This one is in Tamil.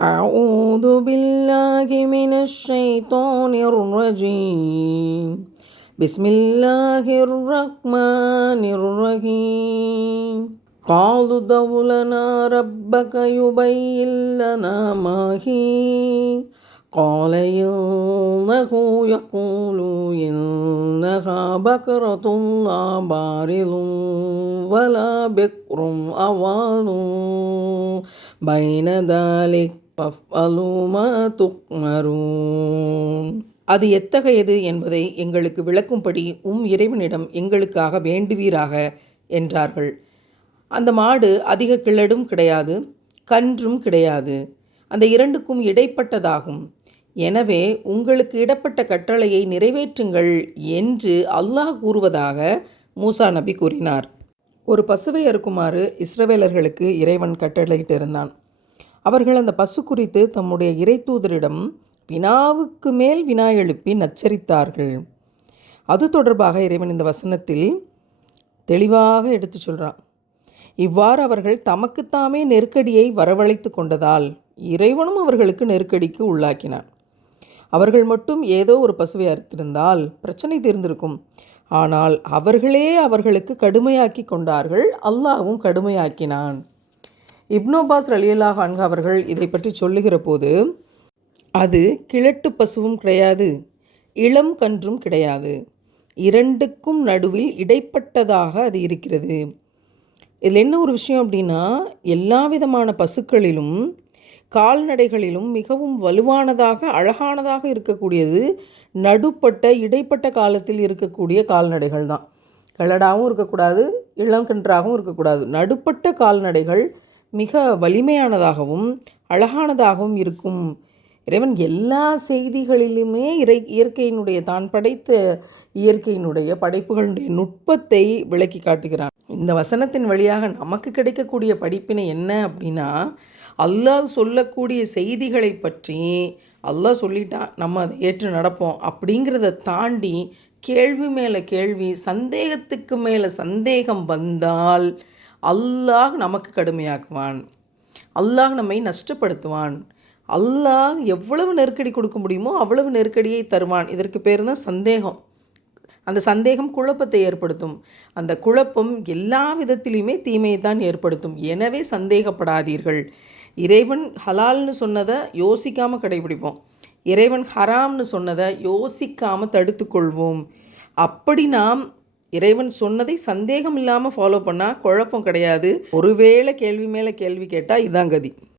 أعوذ بالله من الشيطان الرجيم بسم الله الرحمن الرحيم قالوا ادع لنا ربك يبين لنا ما هي قال إنه يقول إنها بقرة لا بارض ولا بكر أوان بين ذلك فافعلوا ما تؤمرون. அது எத்தகையது என்பதை எங்களுக்கு விளக்கும்படி இறைவனிடம் எங்களுக்காக வேண்டுவீராக என்றார்கள். அந்த மாடு அதிக கிழடும் கிடையாது, கன்றும் கிடையாது, அந்த இரண்டுக்கும் இடைப்பட்டதாகும். எனவே உங்களுக்கு இடப்பட்ட கட்டளையை நிறைவேற்றுங்கள் என்று அல்லாஹ் கூறுவதாக மூசா நபி கூறினார். ஒரு பசுவை அறுக்குமாறு இஸ்ரவேலர்களுக்கு இறைவன் கட்டளையிட்டிருந்தான். அவர்கள் அந்த பசு குறித்து தம்முடைய இறைத்தூதரிடம் வினாவுக்கு மேல் வினா எழுப்பி நச்சரித்தார்கள். அது தொடர்பாக இறைவன் இந்த வசனத்தில் தெளிவாக எடுத்து சொல்கிறான். இவ்வாறு அவர்கள் தமக்குத்தாமே நெருக்கடியை வரவழைத்து கொண்டதால் இறைவனும் அவர்களுக்கு நெருக்கடிக்கு உள்ளாக்கினான். அவர்கள் மட்டும் ஏதோ ஒரு பசுவை அறுத்திருந்தால் பிரச்சனை தீர்ந்திருக்கும். ஆனால் அவர்களே அவர்களுக்கு கடுமையாக்கி கொண்டார்கள், அல்லாஹ்வும் கடுமையாக்கினான். இப்னு அப்பாஸ் ரலியல்லாஹு அன்ஹு அவர்கள் இதை பற்றி சொல்லுகிற போது, அது கிழட்டு பசுவும் கிடையாது, இளம் கன்றும் கிடையாது, இரண்டுக்கும் நடுவில் இடைப்பட்டதாக அது இருக்கிறது. இதில் என்ன ஒரு விஷயம் அப்படின்னா, எல்லா விதமான பசுக்களிலும் கால்நடைகளிலும் மிகவும் வலுவானதாக அழகானதாக இருக்கக்கூடியது நடுப்பட்ட இடைப்பட்ட காலத்தில் இருக்கக்கூடிய கால்நடைகள் தான். கலடாகவும் இருக்கக்கூடாது, இளங்கன்றாகவும் இருக்கக்கூடாது. நடுப்பட்ட கால்நடைகள் மிக வலிமையானதாகவும் அழகானதாகவும் இருக்கும். இறைவன் எல்லா செய்திகளிலுமே இயற்கையினுடைய தான் படைத்த இயற்கையினுடைய படைப்புகளுடைய நுட்பத்தை விளக்கி காட்டுகிறான். இந்த வசனத்தின் வழியாக நமக்கு கிடைக்கக்கூடிய படிப்பினை என்ன அப்படின்னா, அல்லாஹ் சொல்லக்கூடிய செய்திகளை பற்றி அல்லாஹ் சொல்லிட்டான், நம்ம அதை ஏற்று நடப்போம் அப்படிங்கிறத தாண்டி கேள்வி மேலே கேள்வி, சந்தேகத்துக்கு மேலே சந்தேகம் வந்தால் அல்லாஹ் நமக்கு கடுமையாக்குவான், அல்லாஹ் நம்மை நஷ்டப்படுத்துவான், அல்லாஹ் எவ்வளவு நெருக்கடி கொடுக்க முடியுமோ அவ்வளவு நெருக்கடியை தருவான். இதற்கு பேர் தான் சந்தேகம். அந்த சந்தேகம் குழப்பத்தை ஏற்படுத்தும். அந்த குழப்பம் எல்லா விதத்திலையுமே தீமையை தான் ஏற்படுத்தும். எனவே சந்தேகப்படாதீர்கள். இறைவன் ஹலால்னு சொன்னதை யோசிக்காமல் கடைபிடிப்போம், இறைவன் ஹராம்னு சொன்னதை யோசிக்காமல் தடுத்து கொள்வோம். அப்படி நாம் இறைவன் சொன்னதை சந்தேகம் இல்லாமல் ஃபாலோ பண்ணால் குழப்பம் கிடையாது. ஒருவேளை கேள்வி மேலே கேள்வி கேட்டால் இதான் கதி.